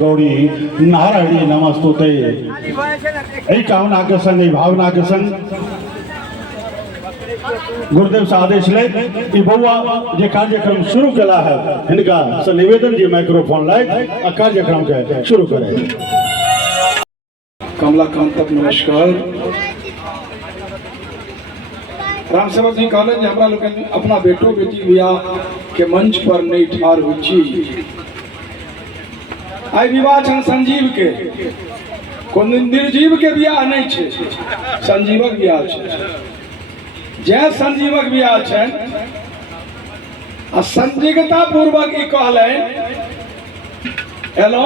गौरी नारायणी नमस्तुते। कामना के संग भावना के संग गुरुदेव से आदेश ले बउआ जे कार्यक्रम शुरू कला है इनका से निवेदन जी माइक्रोफोन लाए आ कार्यक्रम के शुरू करे। कमला कांत तक नमस्कार। राम सेवक जी कहलन हमरा लोग अपना बेटो बेटी बियाह के मंच पर नहीं ठार होची। आई विवाह छन संजीव के, कोन निर्जीव के बियाह नहीं छे, संजीवक बियाह छे। जय संजीवक बियाह छे आ संजीवता पूर्वक ई कहलन हेलो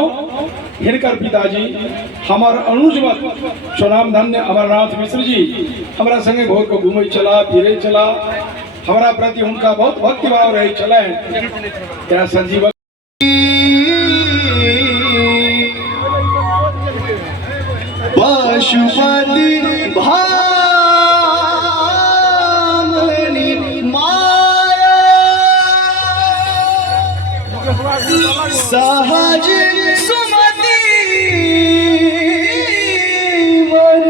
हिनकर पिताजी हमार अनुजवत सुनाम धन्य अमरनाथ मिश्र जी हमरा संगे भोर को घूमे चला फिरे चला, हमारा प्रति उनका बहुत भक्ति भाव रहे चले। क्या संजीवक पशुपति भामनी माया सहज सुमति वर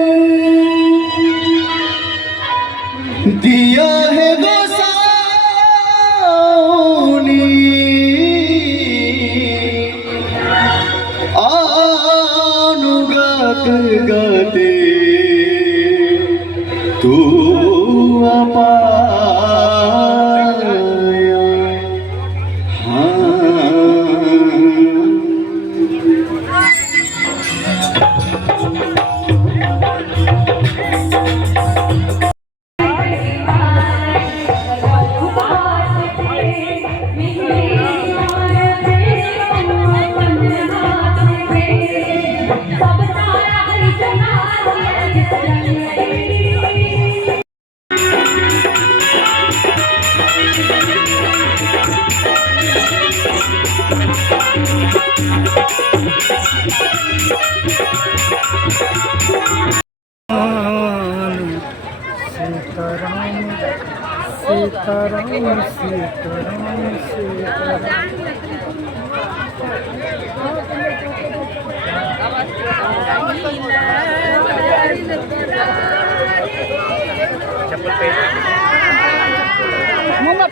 दिया है गते तू अपाया।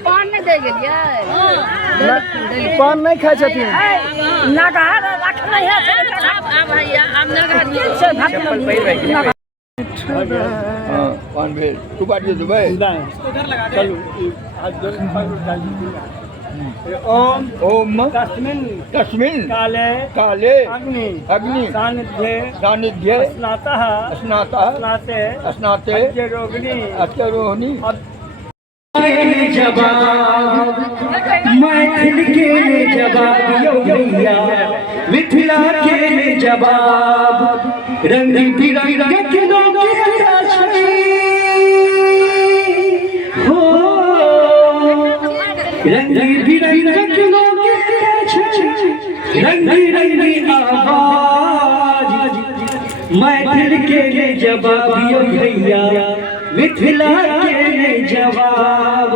पान नहीं दे गेलिए, पान नहीं खाए छथिन नगार रख नहीं है अब भैया अब नगार से भात पान भेल तू बाटियो देबै उधर लगा दे। चलू आज ओम ओम तस्मिन् तस्मिन् काले काले अग्नि अग्नि सानिध्ये सानिध्ये स्नातः स्नातः स्नाते स्नाते अत्यरोगिणी अत्यरोहिणी जवाब मैथिल के जवाब यो भैया मिथिला के जवाब रंग बिरंग के लोग हो रंग बिरंग के लोग रंग बिरंगी आवाज मैथिल के जवाब यो भैया मिथिला के जवाब।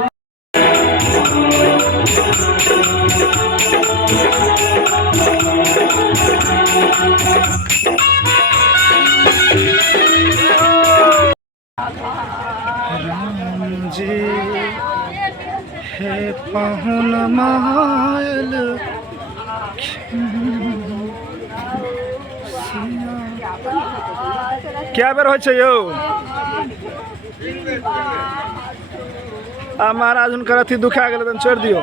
राम जी हे पाहुन महल क्या बेर हो यौ आ महाराज हुनकर अथी दुखा गेल छोड़ दियो।